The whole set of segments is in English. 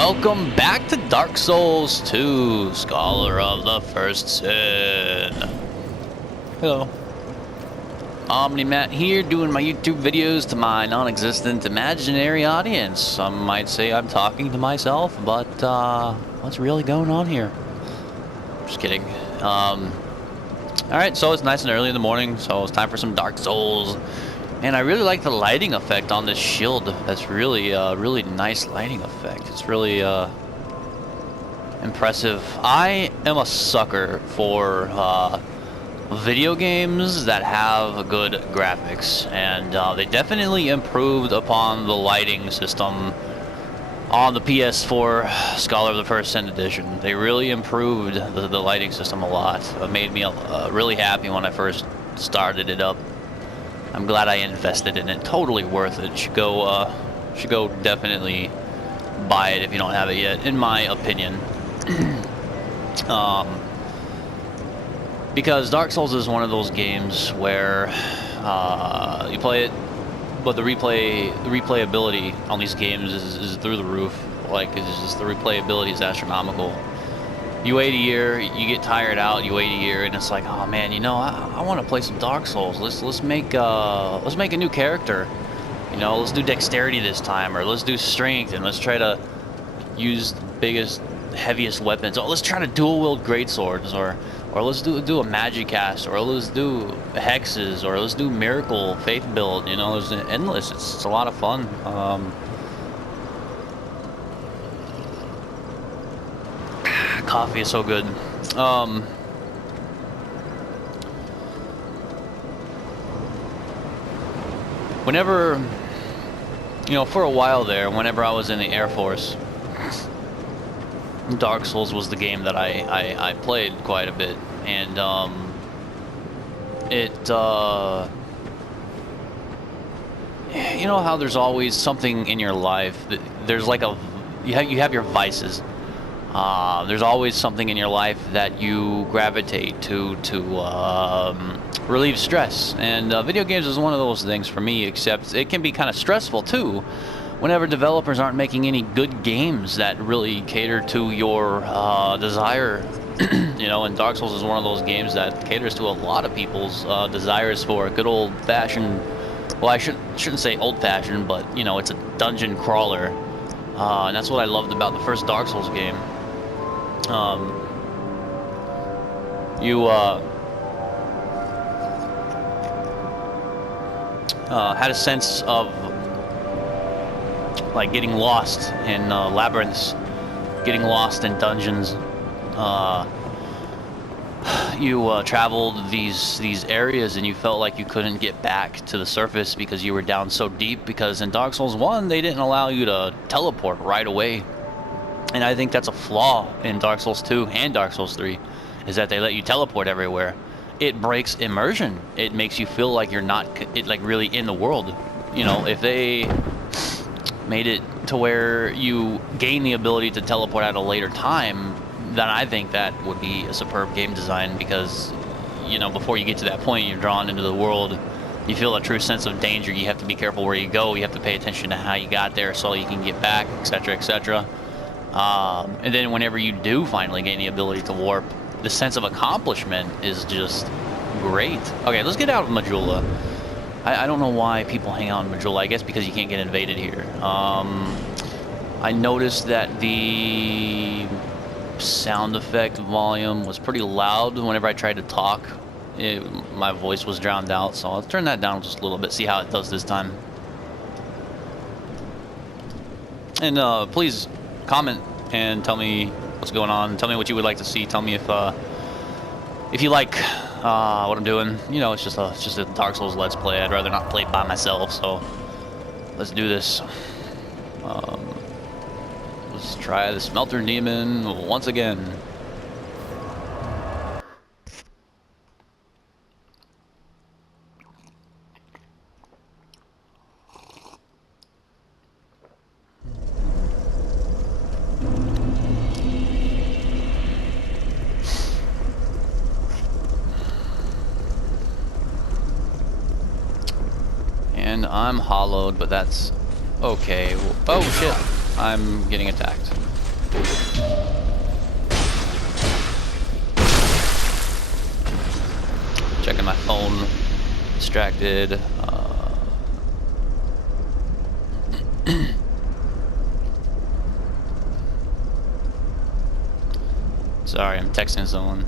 welcome back to Dark Souls 2, Scholar of the First Sin. Hello. OmniMatt here, doing my YouTube videos to my non-existent imaginary audience. Some might say I'm talking to myself, but what's really going on here? Just kidding. Alright, so it's nice and early in the morning, so it's time for some Dark Souls. And I really like the lighting effect on this shield. That's really, really nice lighting effect. It's really, impressive. I am a sucker for, video games that have good graphics. And, they definitely improved upon the lighting system on the PS4 Scholar of the First Sin edition. They really improved the lighting system a lot. It made me really happy when I first started it up. I'm glad I invested in it. Totally worth it. Should go definitely buy it if you don't have it yet, in my opinion. Because Dark Souls is one of those games where you play it, but the replayability on these games is through the roof. Like, it's just, the replayability is astronomical. You wait a year, you get tired out, you wait a year, and it's like, oh man, you know, I want to play some Dark Souls. Let's make a new character. You know, let's do dexterity this time, or let's do strength, and let's try to use the biggest, heaviest weapons. Or let's try to dual wield greatswords, or let's do a magic cast, or let's do hexes, or let's do miracle faith build. You know, there's endless. It's a lot of fun. Coffee is so good. Whenever, you know, for a while there, whenever I was in the Air Force, Dark Souls was the game that I played quite a bit, and you know how there's always something in your life that there's like you have your vices. There's always something in your life that you gravitate to relieve stress, and video games is one of those things for me, except it can be kind of stressful too whenever developers aren't making any good games that really cater to your desire. You know, and Dark Souls is one of those games that caters to a lot of people's desires for a good old-fashioned, well, I shouldn't say old-fashioned, but, you know, it's a dungeon crawler, and that's what I loved about the first Dark Souls game. You had a sense of like getting lost in labyrinths, getting lost in dungeons. You traveled these areas and you felt like you couldn't get back to the surface because you were down so deep, because in Dark Souls 1 they didn't allow you to teleport right away. And I think that's a flaw in Dark Souls 2 and Dark Souls 3, is that they let you teleport everywhere. It breaks immersion. It makes you feel like you're not like really in the world. You know, if they made it to where you gain the ability to teleport at a later time, then I think that would be a superb game design, because, you know, before you get to that point, you're drawn into the world. You feel a true sense of danger. You have to be careful where you go. You have to pay attention to how you got there so you can get back, etc., etc. And then whenever you do finally gain the ability to warp, the sense of accomplishment is just great. Okay, let's get out of Majula. I don't know why people hang out in Majula. I guess because you can't get invaded here. I noticed that the sound effect volume was pretty loud whenever I tried to talk. My voice was drowned out, so I'll turn that down just a little bit, see how it does this time. And please comment and tell me what's going on. Tell me what you would like to see. Tell me if you like what I'm doing. You know, it's just a Dark Souls Let's Play. I'd rather not play it by myself, so let's do this. Let's try the Smelter Demon once again. I'm hollowed, but that's okay. Oh shit, I'm getting attacked. Checking my phone. Distracted. Sorry, I'm texting someone.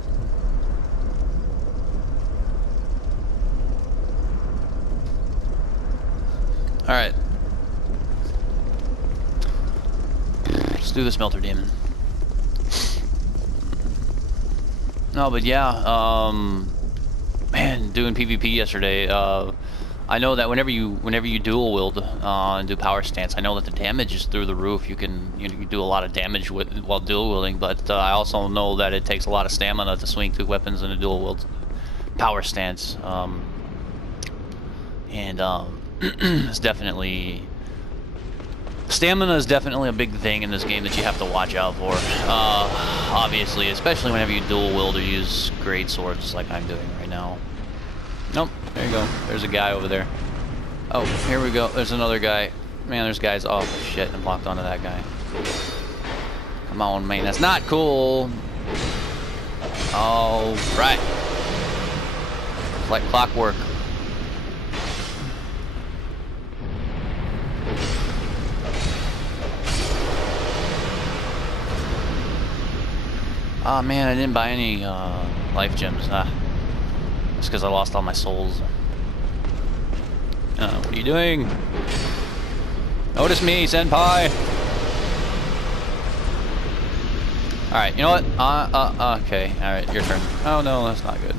Alright. Let's do the smelter demon. No, but yeah, man, doing PvP yesterday, I know that whenever you dual wield and do power stance, I know that the damage is through the roof. You can do a lot of damage while dual wielding, but I also know that it takes a lot of stamina to swing two weapons in a dual wield power stance. It's definitely stamina is definitely a big thing in this game that you have to watch out for. Obviously, especially whenever you dual wield or use great swords like I'm doing right now. Nope, there you go. There's a guy over there. Oh, here we go. There's another guy. Man, there's guys. Oh shit, I'm locked onto that guy. Come on, man. That's not cool. All right. It's like clockwork. Oh man, I didn't buy any life gems. That's because I lost all my souls. What are you doing? Notice me, senpai! Alright, you know what? Okay. Alright, your turn. Oh no, that's not good.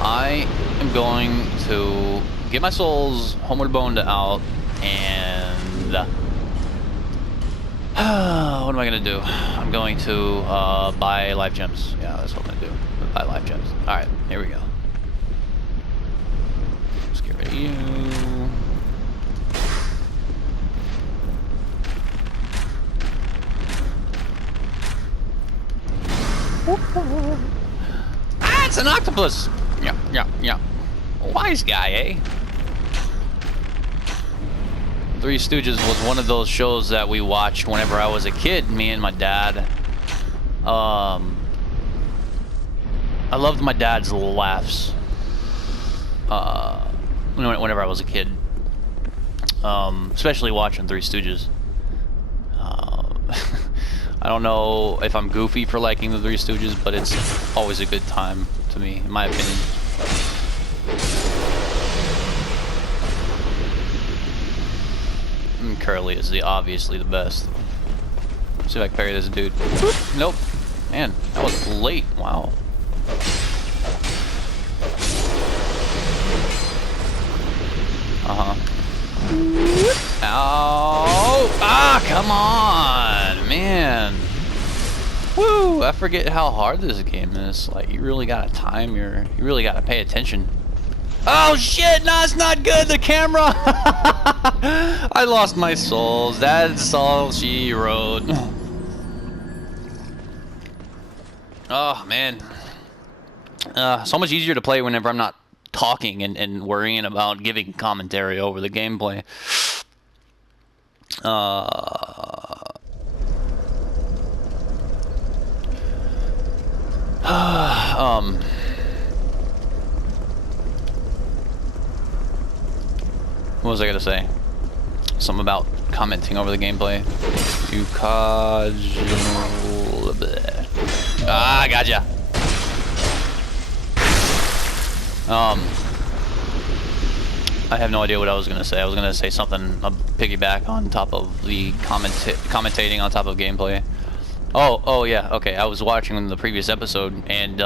I am going to get my souls homeward bound out, and what am I gonna do? I'm going to buy life gems. Yeah, that's what I'm gonna do. Buy life gems. All right, here we go. Let's get rid of you. Ah, it's an octopus. Yeah. Wise guy, eh? Three Stooges was one of those shows that we watched whenever I was a kid, me and my dad. I loved my dad's laughs. Whenever I was a kid. Especially watching Three Stooges. I don't know if I'm goofy for liking the Three Stooges, but it's always a good time to me, in my opinion. And Curly is obviously the best. Let's see if I can parry this dude. Nope. Man, that was late. Wow. Ow! Ah, come on, man. Woo! I forget how hard this game is. Like, you really gotta time you really gotta pay attention. Oh shit! No, it's not good. The camera. I lost my souls. That's all she wrote. Oh man. So much easier to play whenever I'm not talking and worrying about giving commentary over the gameplay. What was I gonna say? Something about commenting over the gameplay. You casual. Ah, gotcha. I have no idea what I was gonna say. I was gonna say something, a piggyback on top of the commentating on top of gameplay. Oh yeah, okay. I was watching the previous episode, and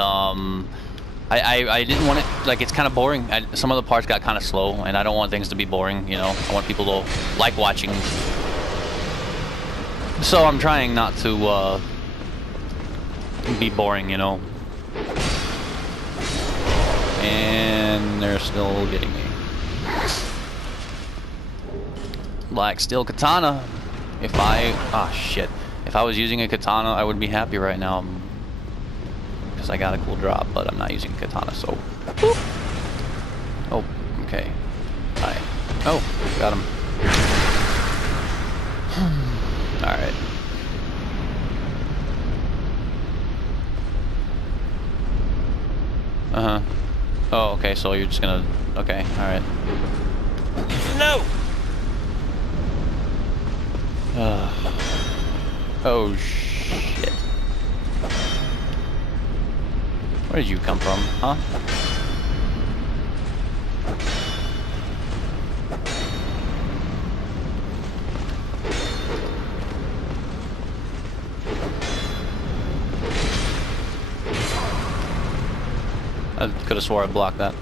I didn't want it, like, it's kind of boring. Some of the parts got kind of slow, and I don't want things to be boring, you know. I want people to like watching. So I'm trying not to be boring, you know. And they're still getting me. Black steel katana. If I was using a katana, I would be happy right now. Because I got a cool drop, but I'm not using a katana, so. Boop. Oh, Okay. Hi. Oh, got him. Alright. Uh-huh. Oh, okay, so you're just gonna... Okay, alright. No! Oh, shit. Where did you come from, huh? I could have swore I blocked that.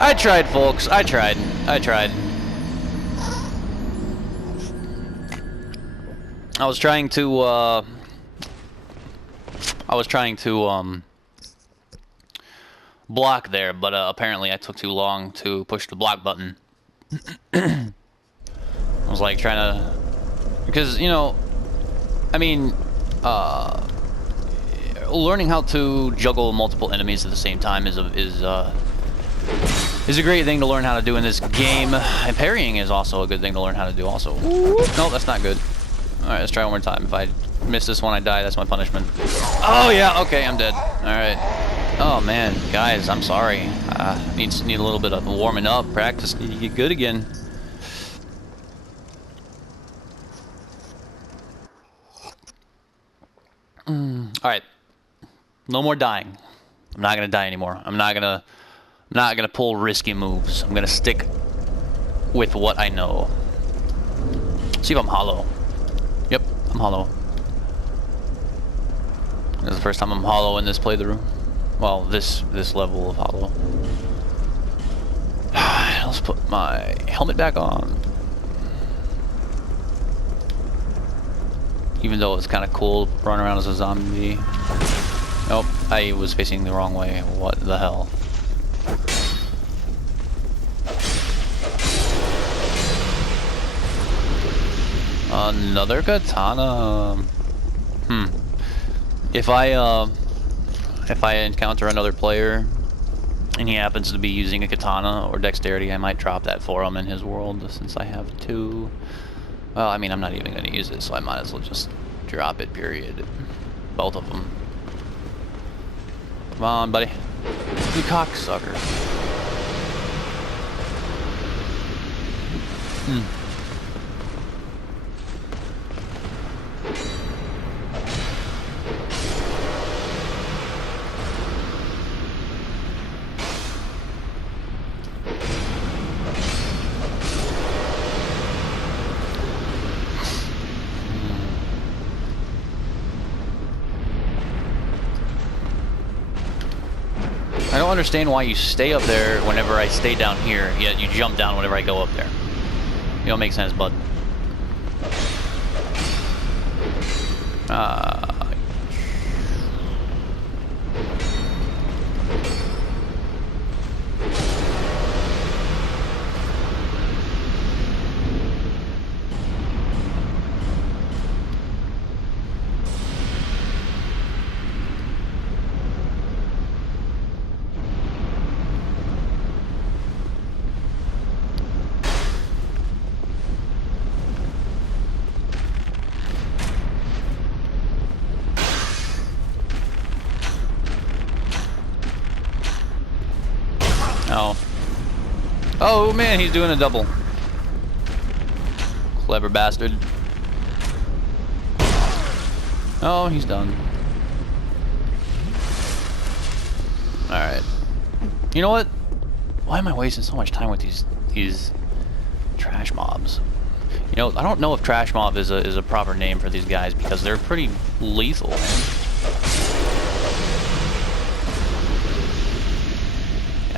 I tried, folks. I tried. I tried. I was trying to block there, but apparently I took too long to push the block button. I was like trying to, because, you know, I mean, learning how to juggle multiple enemies at the same time is a great thing to learn how to do in this game. And parrying is also a good thing to learn how to do also. No, that's not good. Alright, let's try one more time. If I miss this one, I die. That's my punishment. Oh, yeah, okay, I'm dead. Alright. Oh, man. Guys, I'm sorry. Need a little bit of warming up, practice. Need to get good again. Alright. No more dying. I'm not gonna die anymore. I'm not gonna pull risky moves. I'm gonna stick with what I know. See if I'm hollow. Yep, I'm hollow. This is the first time I'm hollow in this playthrough. Well, this level of hollow. Let's put my helmet back on. Even though it's kind of cool to run around as a zombie. Nope, I was facing the wrong way. What the hell? Another katana. If I encounter another player and he happens to be using a katana or dexterity, I might drop that for him in his world since I have two. Well, I mean, I'm not even going to use it, so I might as well just drop it, period. Both of them. Come on, buddy. You cocksucker. I don't understand why you stay up there whenever I stay down here, yet you jump down whenever I go up there. You don't make sense, bud. Oh. Oh man, he's doing a double. Clever bastard. Oh, he's done. Alright. You know what? Why am I wasting so much time with these trash mobs? You know, I don't know if trash mob is a proper name for these guys because they're pretty lethal, man.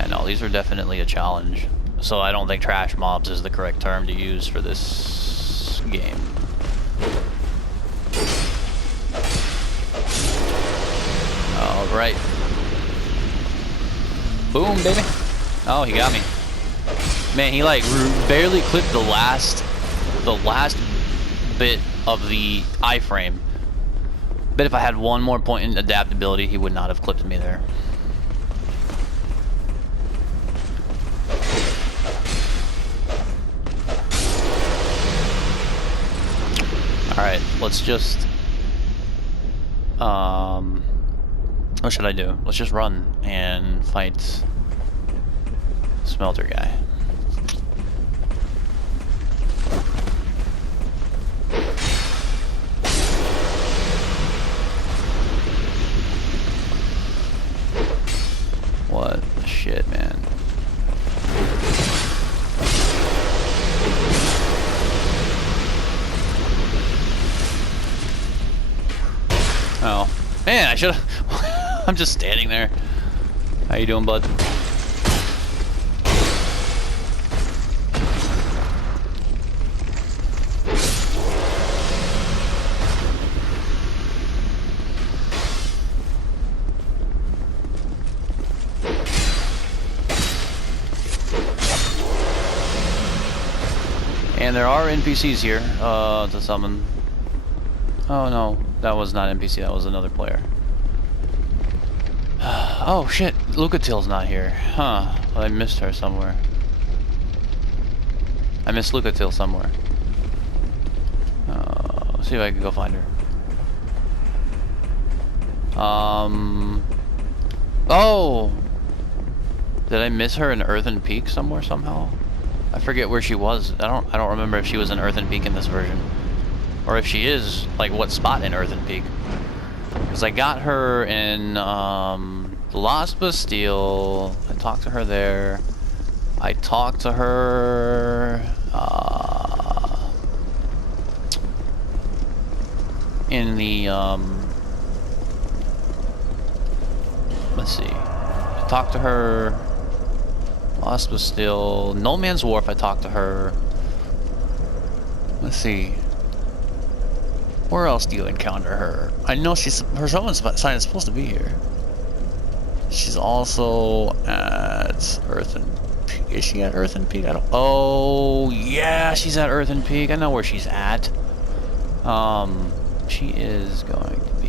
No, these are definitely a challenge. So I don't think trash mobs is the correct term to use for this game. Alright. Boom, baby. Oh, he got me. Man, he like barely clipped the last bit of the iframe. Bet if I had one more point in adaptability, he would not have clipped me there. Alright, let's just... what should I do? Let's just run and fight Smelter guy. What the shit, man. Oh. Man, I should've... I'm just standing there. How you doing, bud? And there are NPCs here, to summon. Oh no, that was not NPC, that was another player. Oh shit, Lucatil's not here. Huh, well, I missed her somewhere. I missed Lucatil somewhere. Let's see if I can go find her. Oh! Did I miss her in Earthen Peak somewhere somehow? I forget where she was. I don't remember if she was in Earthen Peak in this version. Or if she is, like what spot in Earthen Peak. Because I got her in Lost Bastille. I talked to her there. I talked to her in the let's see. I talked to her Lost Bastille, No Man's Wharf. I talked to her. Let's see. Where else do you encounter her? I know her summon sign is supposed to be here. She's also at Earthen Peak. Is she at Earthen Peak? I don't. Oh yeah, she's at Earthen Peak. I know where she's at. She is going to be.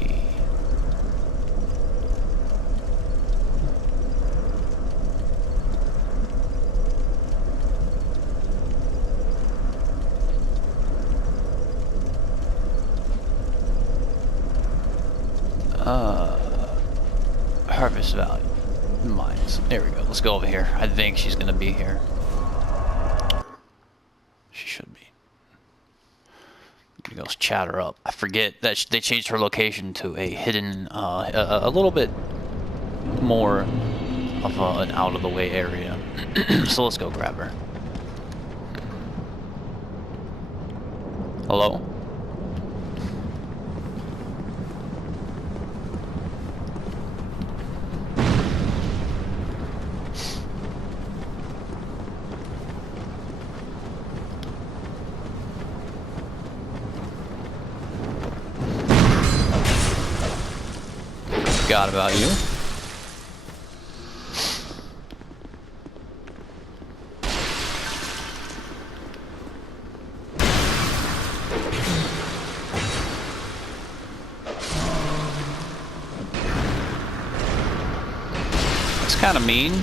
Harvest Valley Mines. There we go. Let's go over here. I think she's gonna be here. She should be. Go chat her up. I forget that they changed her location to a hidden, a little bit more of an out-of-the-way area. So let's go grab her. Hello? Forgot about you. It's kind of mean.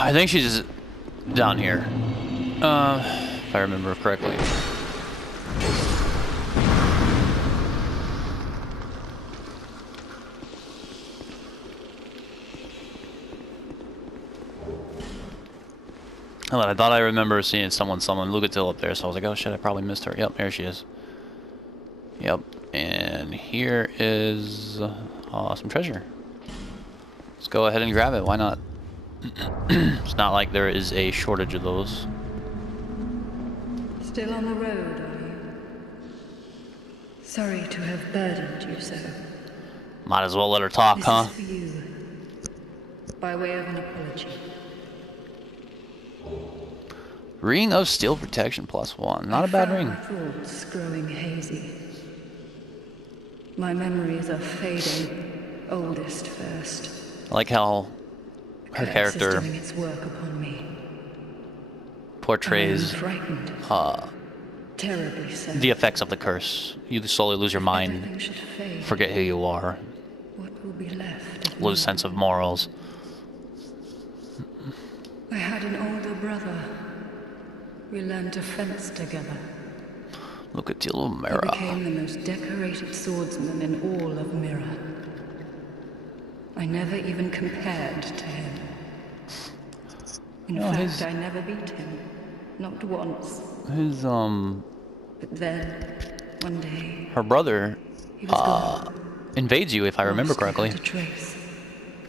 I think she's down here, if I remember correctly. I thought I remember seeing someone summon Lucatil up there, so I was like, oh shit, I probably missed her. Yep, there she is. Yep, and here is some treasure. Let's go ahead and grab it, why not? It's not like there is a shortage of those. Still on the road, are you? Sorry to have burdened you so. Might as well let her talk, huh? This is for you, by way of an apology. Ring of Steel Protection +1. Not a bad ring. Thoughts growing hazy. My memories are fading, oldest first. I like how her Curse character is doing its work upon me. portrays I am frightened. Terribly so. the effects of the curse. You slowly lose your Everything mind, should fade. forget who you are, What will be left of lose me? sense of morals. I had an older brother. We learned to fence together. Look at your little He mirror. became the most decorated swordsman in all of Mirror. I never even compared to him. In fact, I never beat him. Not once. His But then, one day, her brother he was gone. invades you, if I remember Lost correctly. without a trace.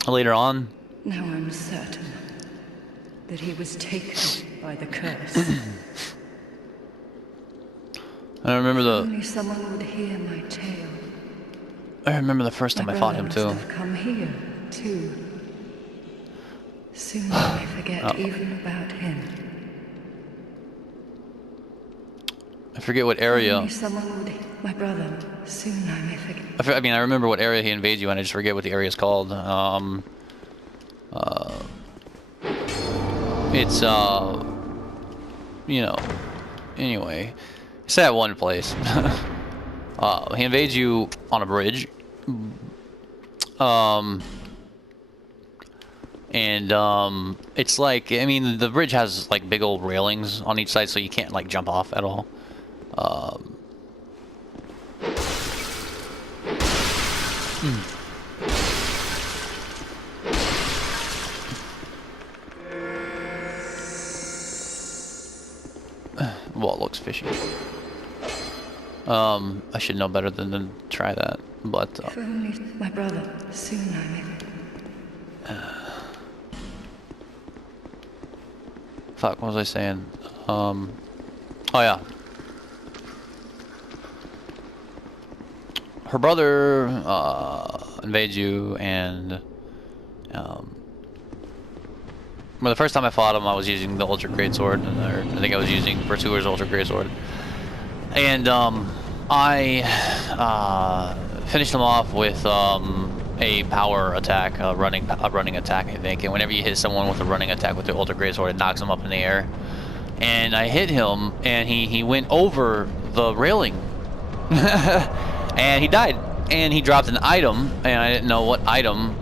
Later on, Now I'm certain that he was taken by the curse. I remember Only someone would hear my tale. the first time My I fought brother him must too. have come here, too. Soon I forget even about him. I forget what area. Only someone would. My brother. Soon I may forget. I mean, I remember what area he invades you in. I just forget what the area is called. It's you know. Anyway, it's that one place. He invades you on a bridge. It's like, I mean, the bridge has like big old railings on each side, so you can't like jump off at all. Well, it looks fishy. I should know better than to try that, but If only my brother. Soon I may. fuck, what was I saying? Oh yeah. Her brother invades you, and well, the first time I fought him, I was using the Ultra Greatsword, or I think I was using Pursuer's Ultra Greatsword, and I finished him off with a power attack, a running attack, I think. And whenever you hit someone with a running attack with the Ultra Greatsword, it knocks them up in the air. And I hit him, and he went over the railing, and he died. And he dropped an item, and I didn't know what item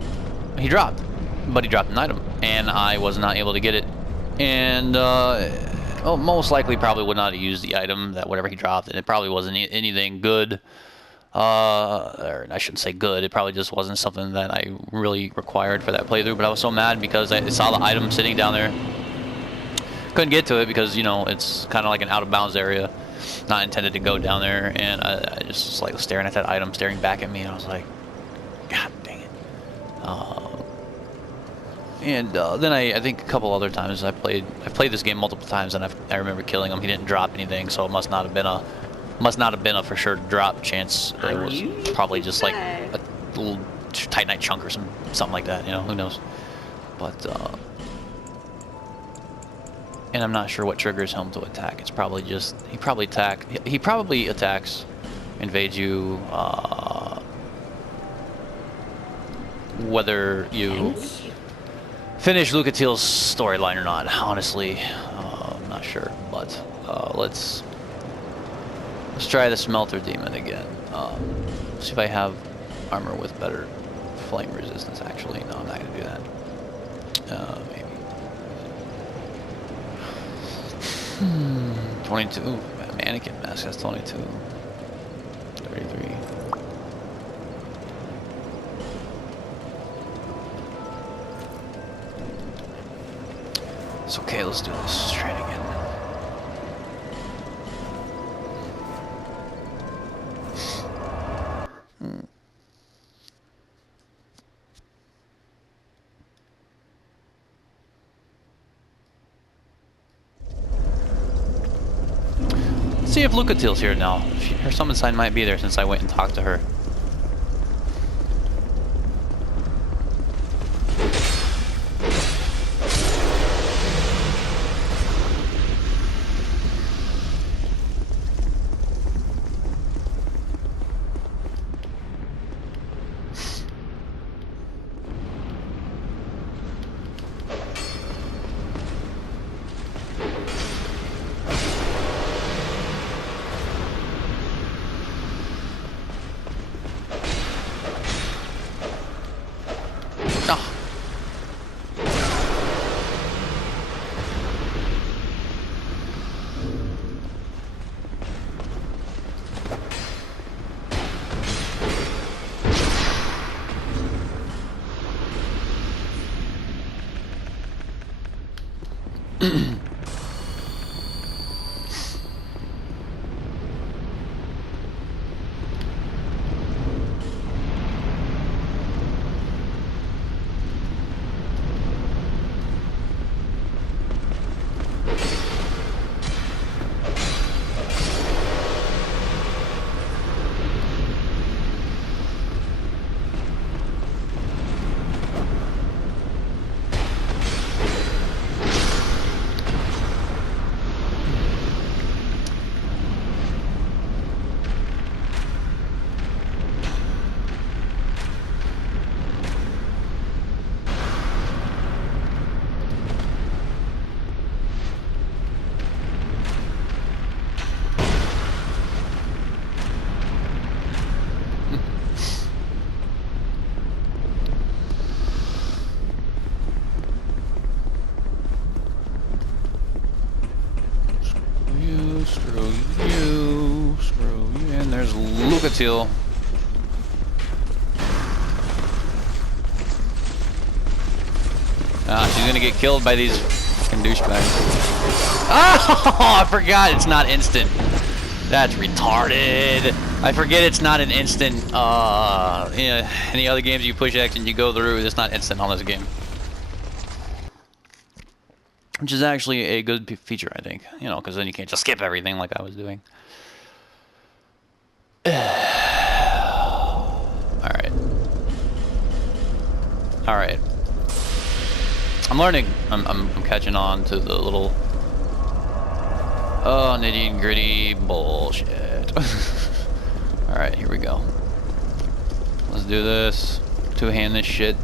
he dropped, but he dropped an item, and I was not able to get it. And well, most likely probably would not have used the item, that whatever he dropped, and it probably wasn't anything good. Or I shouldn't say good, it probably just wasn't something that I really required for that playthrough. But I was so mad because I saw the item sitting down there, couldn't get to it because, you know, it's kind of like an out of bounds area, not intended to go down there. And I just was like staring at that item, staring back at me, and I was like, god dang it. Then I think a couple other times I played this game multiple times, and I remember killing him. He didn't drop anything, so it must not have been a for sure drop chance. It was probably just like a little Titanite chunk or something like that, you know, who knows. But and I'm not sure what triggers him to attack. It's probably just he probably attacks, invades you, whether you finish Lucatiel's storyline or not. Honestly, I'm not sure, but let's try the Smelter Demon again. See if I have armor with better flame resistance. Actually, no, I'm not gonna do that. Maybe 22. Mannequin mask has 22. 33. It's okay. Let's do this. Let's try it again. See if Lucatiel's here now. Her summon sign might be there since I went and talked to her. you. Screw you. And there's Lucatil. Ah, she's gonna get killed by these fucking douchebags. Oh, I forgot it's not instant. That's retarded. I forget it's not an instant. Yeah, any other games you push X and you go through, it's not instant on this game. Which is actually a good feature, I think. You know, because then you can't just skip everything like I was doing. Alright. Alright. I'm learning. I'm catching on to the little... Oh, nitty gritty bullshit. Alright, here we go. Let's do this. Two-hand this shit.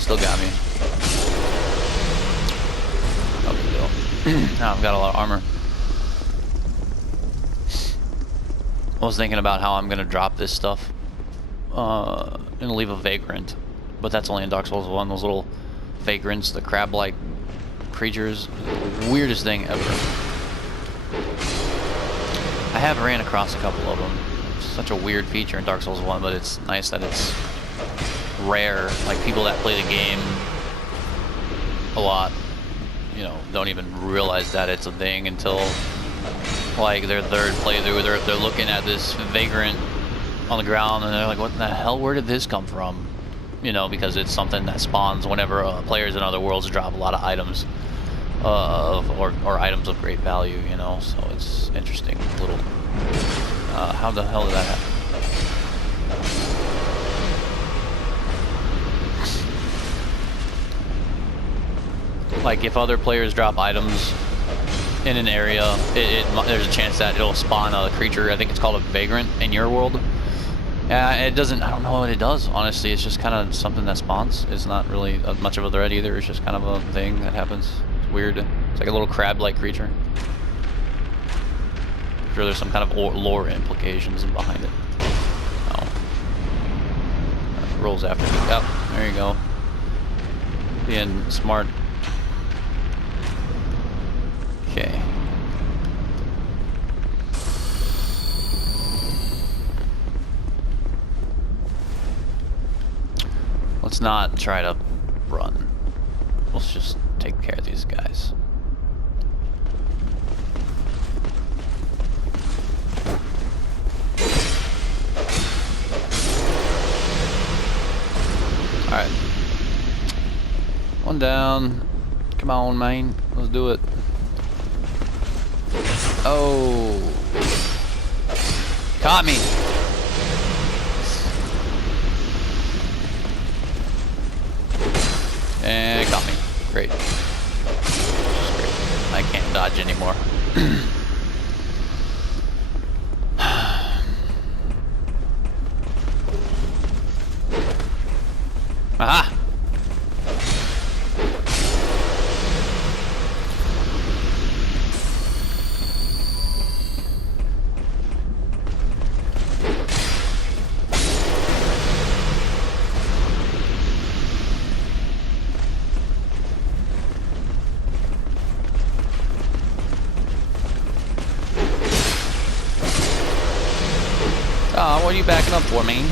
Still got me. No big deal. Now I've got a lot of armor. I was thinking about how I'm gonna drop this stuff. And leave a vagrant. But that's only in Dark Souls 1. Those little vagrants, the crab-like creatures. Weirdest thing ever. I have ran across a couple of them. It's such a weird feature in Dark Souls 1, but it's nice that it's rare. Like, people that play the game a lot, you know, don't even realize that it's a thing until, like, their third playthrough. They're looking at this vagrant on the ground and they're like, what the hell, where did this come from? You know, because it's something that spawns whenever players in other worlds drop a lot of items, or items of great value, you know, so it's interesting. Little, how the hell did that happen? Like, if other players drop items in an area, there's a chance that it'll spawn a creature, I think it's called a vagrant, in your world. It doesn't, I don't know what it does, honestly. It's just kind of something that spawns. It's not really much of a threat either. It's just kind of a thing that happens. It's weird. It's like a little crab-like creature. I'm sure there's some kind of lore implications behind it. Oh. Rolls after me. Yep, there you go. Being smart. Okay. Let's not try to run. Let's just take care of these guys. Alright. One down. Come on, man. Let's do it. Oh. Caught me. And got me. Great. Great. I can't dodge anymore. Aha! Oh, what are you backing up for, man?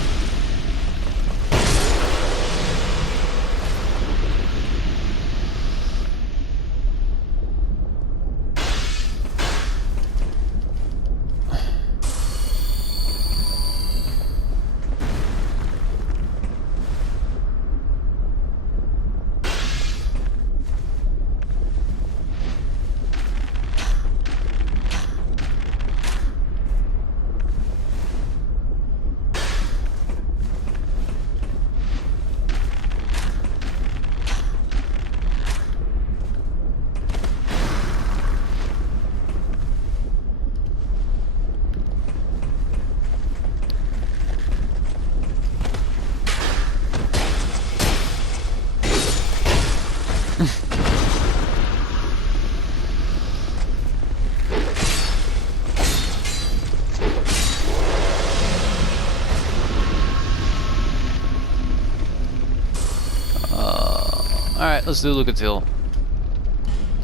Alright, let's do Lucatil.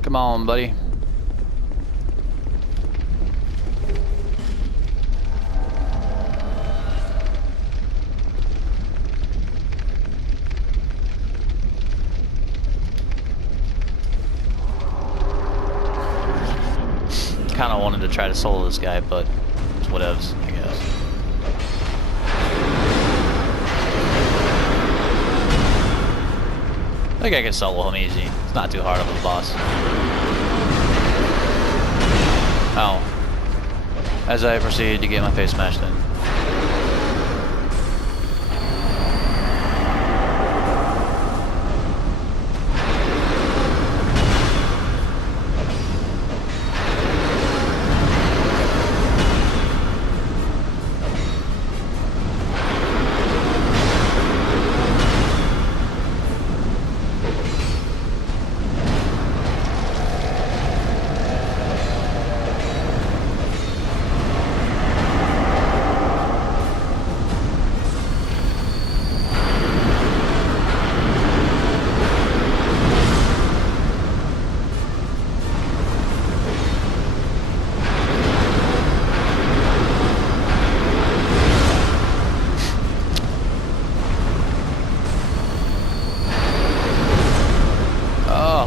Come on, buddy. Kind of wanted to try to solo this guy, but it's whatevs, I guess. I think I can solo him easy. It's not too hard of a boss. Oh. As I proceed to get my face smashed in.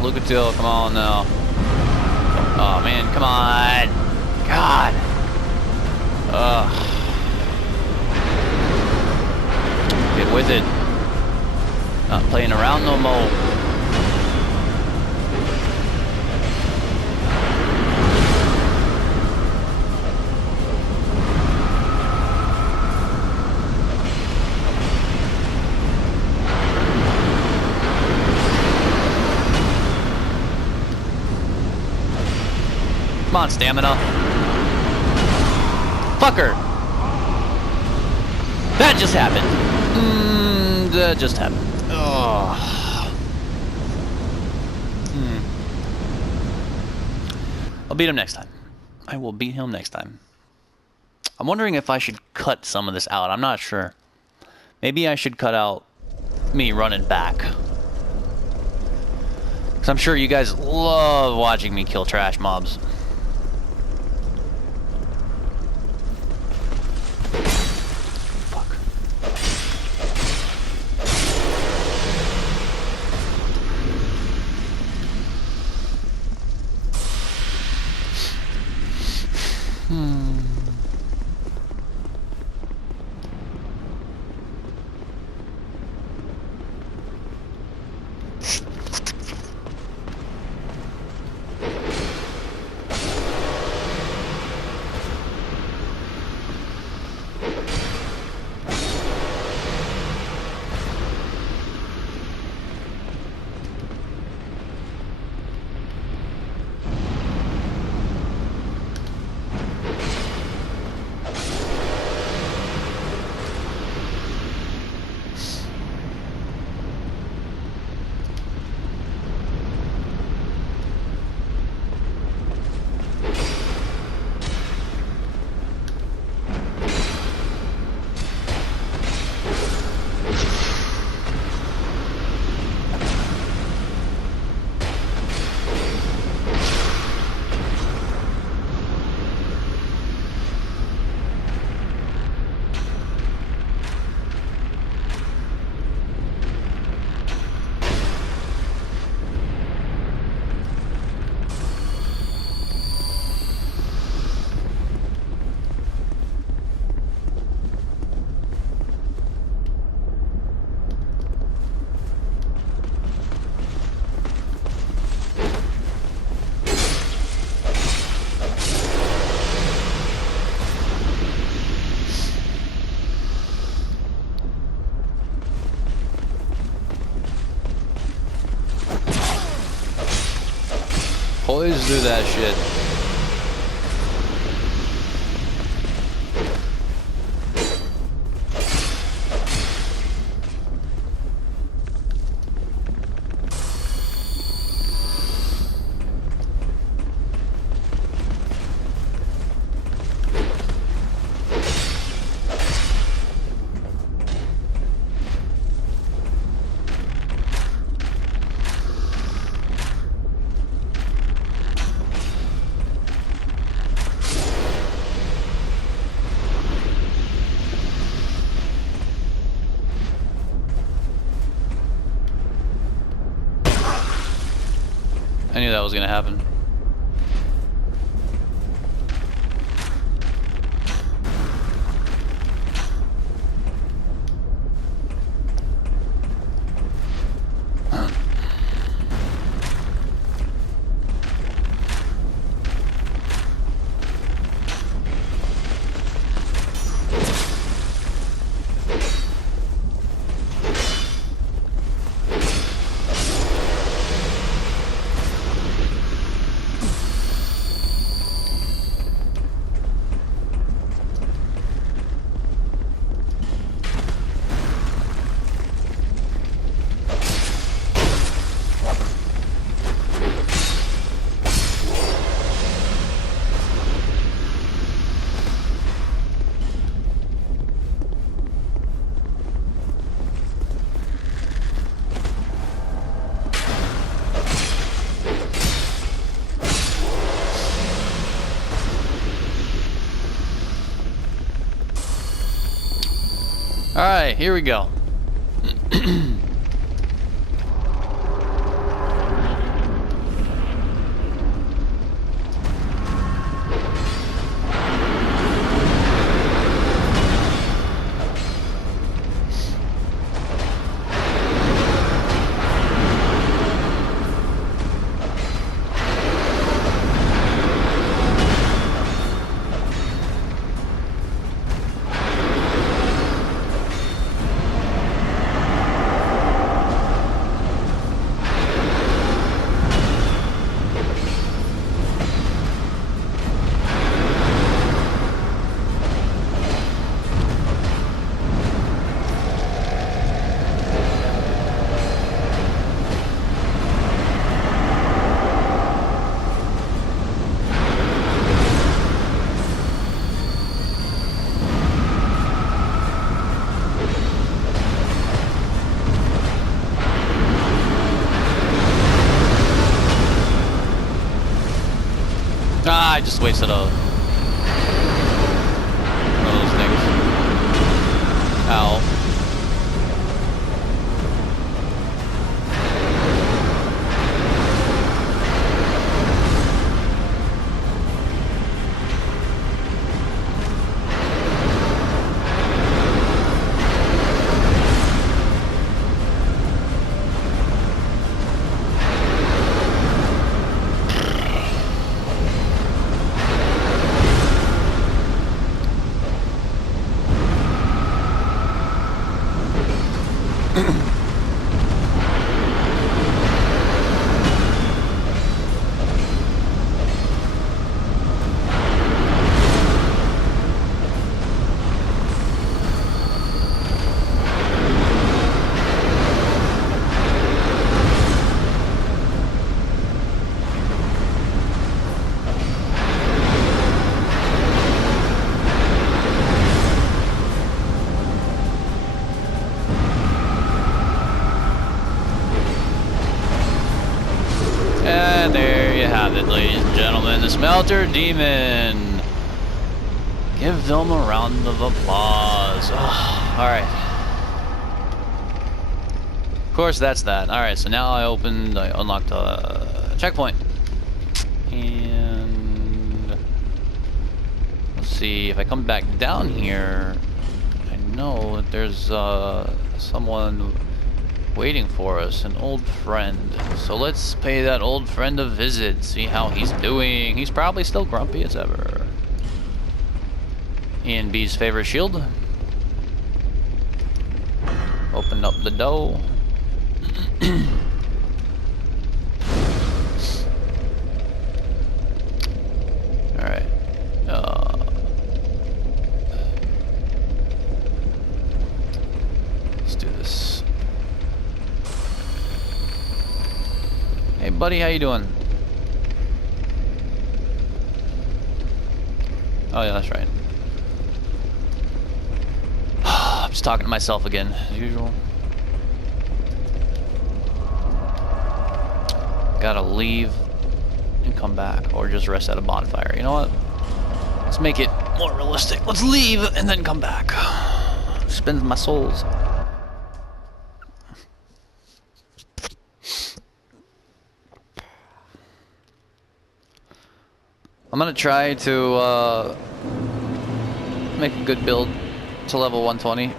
Lucatiel, come on now. Oh man, come on. God. Ugh. Get with it. Not playing around no more. Come on, stamina. Fucker. That just happened. That just happened. Oh. I'll beat him next time. I will beat him next time. I'm wondering if I should cut some of this out. I'm not sure. Maybe I should cut out me running back. Because I'm sure you guys love watching me kill trash mobs. Always do that shit. I knew that was gonna happen. Alright, here we go. Ah, I just wasted one of those things. Ow. And there you have it, ladies and gentlemen, the Smelter Demon. Give them a round of applause. Oh, alright. Of course, that's that. Alright, so now I unlocked a checkpoint. And let's see, if I come back down here, I know that there's someone waiting for us, an old friend. So let's pay that old friend a visit, see how he's doing. He's probably still grumpy as ever. Ian B's favorite shield. Open up the door. Alright. Let's do this. Hey buddy, how you doing? Oh yeah, that's right. I'm just talking to myself again, as usual. Gotta leave and come back, or just rest at a bonfire. You know what? Let's make it more realistic. Let's leave and then come back. Spend my souls. I'm gonna try to make a good build to level 120.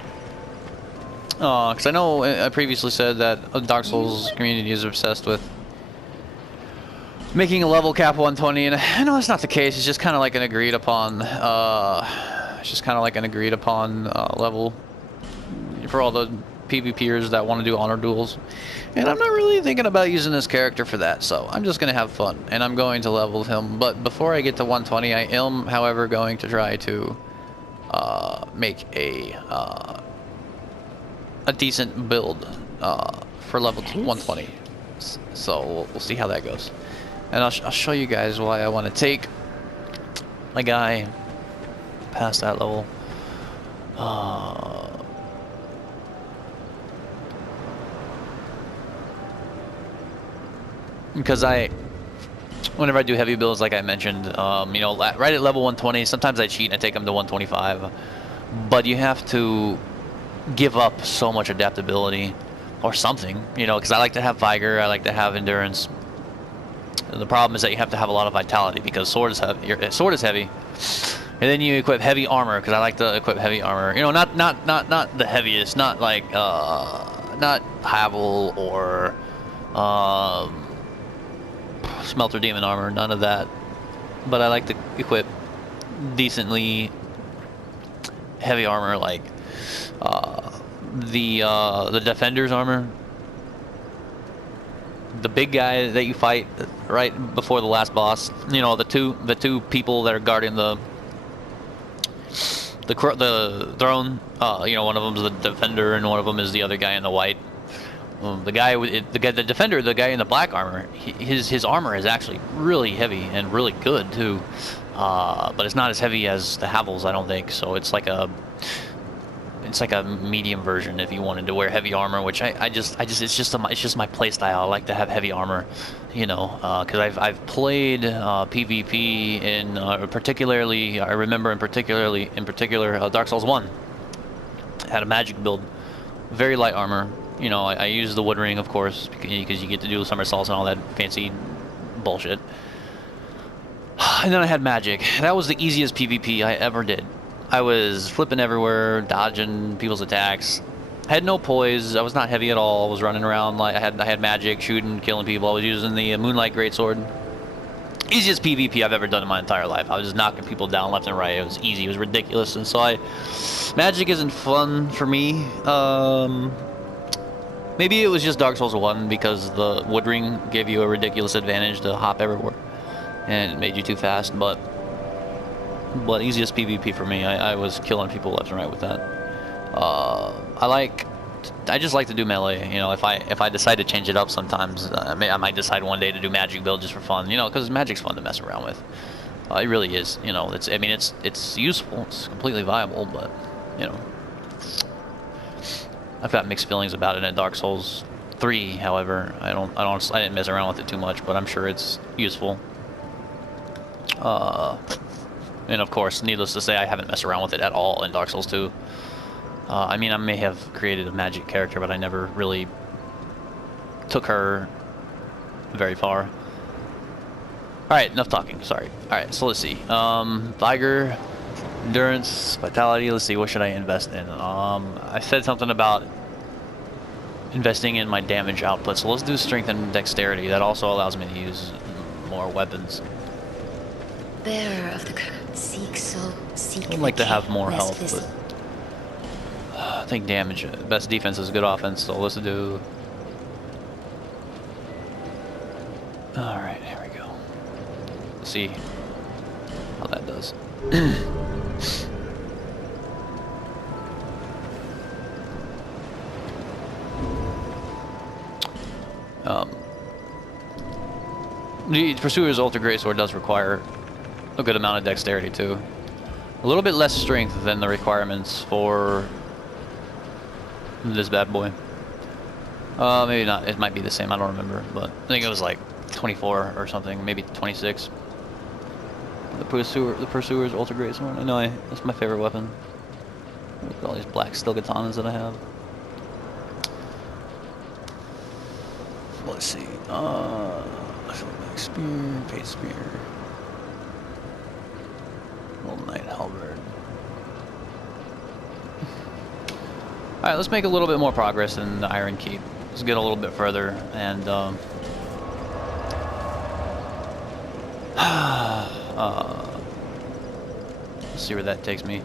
Because I know I previously said that the Dark Souls community is obsessed with making a level cap 120, and I know that's not the case. It's just kind of like an agreed upon. Level for all the PvPers that want to do honor duels. And I'm not really thinking about using this character for that, so I'm just going to have fun, and I'm going to level him. But before I get to 120, I am, however, going to try to make a decent build for level 120. So we'll see how that goes. And I'll show you guys why I want to take my guy past that level. Because whenever I do heavy builds, like I mentioned, you know, right at level 120, sometimes I cheat and I take them to 125. But you have to give up so much adaptability or something, you know, because I like to have vigor, I like to have endurance. The problem is that you have to have a lot of vitality because sword is heavy, and then you equip heavy armor because I like to equip heavy armor. You know, not the heaviest, not like not Havel or Smelter Demon armor, none of that. But I like to equip decently heavy armor, like the Defender's armor. The big guy that you fight right before the last boss, you know, the two people that are guarding the throne. You know, one of them is the Defender, and one of them is the other guy in the white. The Defender, the guy in the black armor, his armor is actually really heavy and really good too, but it's not as heavy as the Havel's, I don't think. So it's like a medium version if you wanted to wear heavy armor, which it's just my play style. I like to have heavy armor, you know, because I've played PvP in particularly, I remember in particular Dark Souls 1 had a magic build, very light armor. You know, I use the wood ring, of course, because you get to do somersaults and all that fancy bullshit. And then I had magic. That was the easiest PvP I ever did. I was flipping everywhere, dodging people's attacks. I had no poise. I was not heavy at all. I was running around like I had magic, shooting, killing people. I was using the Moonlight Greatsword. Easiest PvP I've ever done in my entire life. I was just knocking people down left and right. It was easy. It was ridiculous. And so magic isn't fun for me. Maybe it was just Dark Souls 1 because the wood ring gave you a ridiculous advantage to hop everywhere, and it made you too fast. But easiest PvP for me. I was killing people left and right with that. I just like to do melee. You know, if I decide to change it up sometimes, I might decide one day to do magic build just for fun. You know, because magic's fun to mess around with. It really is. You know, it's useful. It's completely viable, but you know, I've got mixed feelings about it in Dark Souls 3. However, I didn't mess around with it too much, but I'm sure it's useful. And of course, needless to say, I haven't messed around with it at all in Dark Souls 2. I mean, I may have created a magic character, but I never really took her very far. Alright, enough talking, sorry. Alright, so let's see. Vigor, endurance, vitality, let's see, what should I invest in? I said something about investing in my damage output, so let's do strength and dexterity. That also allows me to use more weapons. Bearer of the seek. I'd like to have more health, but I think damage, best defense is good offense, so let's do... Alright, here we go. Let's see how that does. The Pursuer's Ultra Greatsword does require a good amount of dexterity too. A little bit less strength than the requirements for this bad boy. Maybe not. It might be the same. I don't remember, but I think it was like 24 or something, maybe 26. The Pursuer's Ultra Greatsword. I know that's my favorite weapon. Look at all these black steel katanas that I have. Let's see. Spear, Fate Spear. Golden Knight Halberd. Alright, let's make a little bit more progress in the Iron Keep. Let's get a little bit further and let's see where that takes me.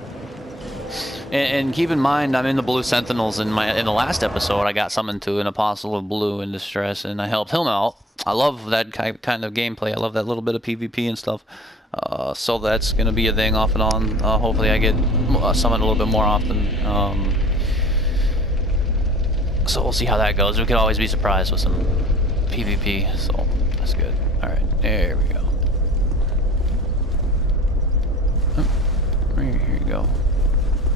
And keep in mind, I'm in the Blue Sentinels. In the last episode, I got summoned to an Apostle of Blue in distress, and I helped him out. I love that kind of gameplay. I love that little bit of PvP and stuff. So that's gonna be a thing off and on. Hopefully, I get summoned a little bit more often. So we'll see how that goes. We can always be surprised with some PvP, so that's good. All right, there we go. Here you go.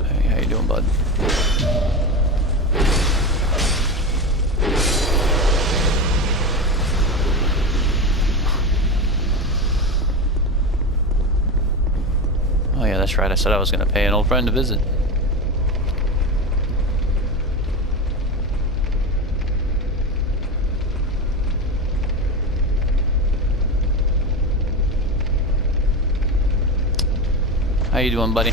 Hey, how you doing, bud? Oh yeah, that's right. I said I was going to pay an old friend a visit. How you doing, buddy?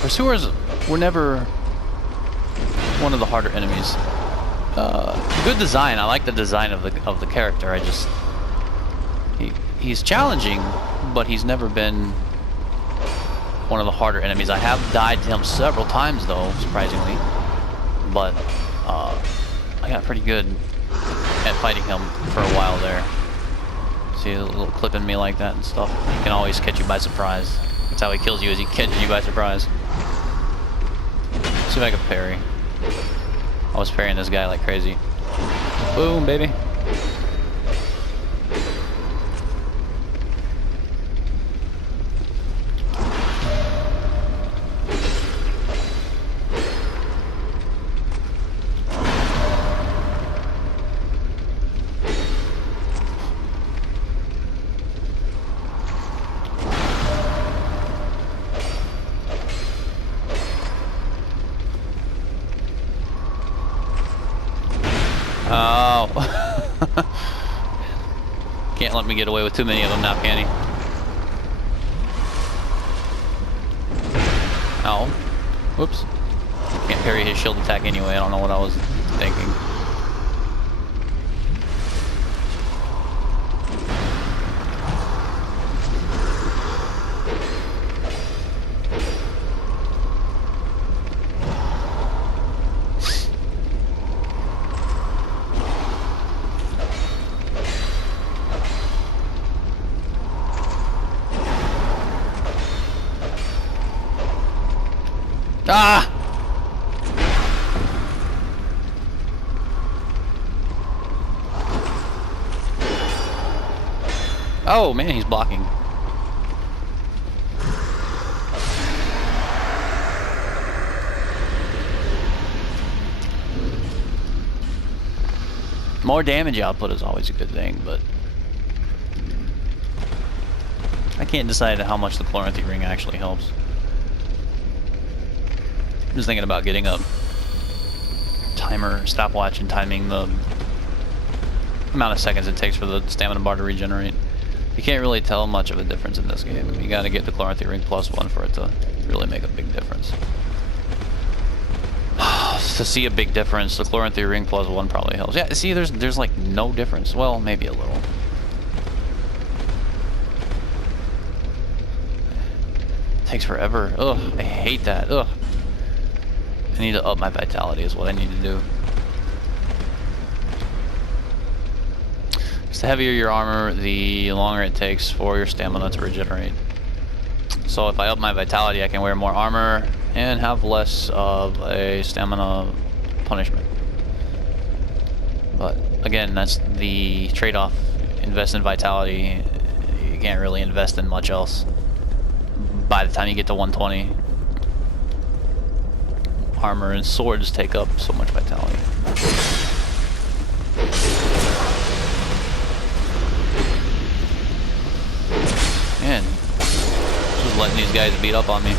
Pursuers were never one of the harder enemies. Good design. I like the design of the character. I just he's challenging, but he's never been one of the harder enemies. I have died to him several times though, surprisingly, but I got pretty good at fighting him for a while there. See a little clipping me like that and stuff. He can always catch you by surprise. That's how he kills you, is he catches you by surprise. See if I can parry. I was parrying this guy like crazy. Boom, baby. Oh. Can't let me get away with too many of them now, can he? Ow. Whoops. Can't parry his shield attack anyway. I don't know what I was thinking. Ah! Oh man, he's blocking. More damage output is always a good thing, but I can't decide how much the Chloranthy ring actually helps. I'm just thinking about getting a timer stopwatch and timing the amount of seconds it takes for the stamina bar to regenerate. You can't really tell much of a difference in this game. You gotta get the Chloranthy ring +1 for it to really make a big difference. To see a big difference, the Chloranthy ring +1 probably helps. Yeah, see, there's like no difference. Well, maybe a little. Takes forever. Ugh, I hate that. Ugh. I need to up my vitality is what I need to do. Because the heavier your armor, the longer it takes for your stamina to regenerate. So if I up my vitality, I can wear more armor and have less of a stamina punishment. But again, that's the trade-off. Invest in vitality. You can't really invest in much else by the time you get to 120. Armor and swords take up so much vitality. Man, just letting these guys beat up on me.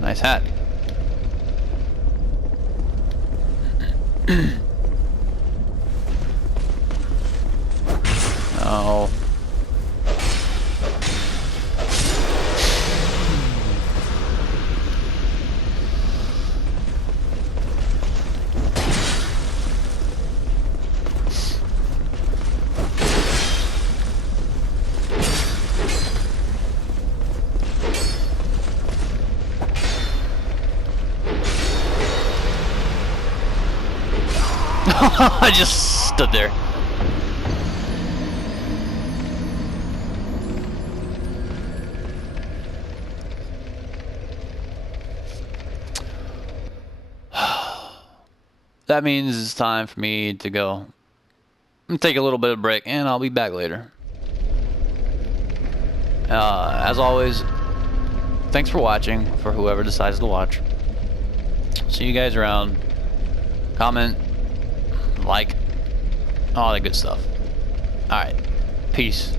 Nice hat. Oh. I just stood there. that means it's time for me to go and take a little bit of break, and I'll be back later. As always, thanks for watching, for whoever decides to watch. See you guys around. Comment, like, all that good stuff. Alright, peace.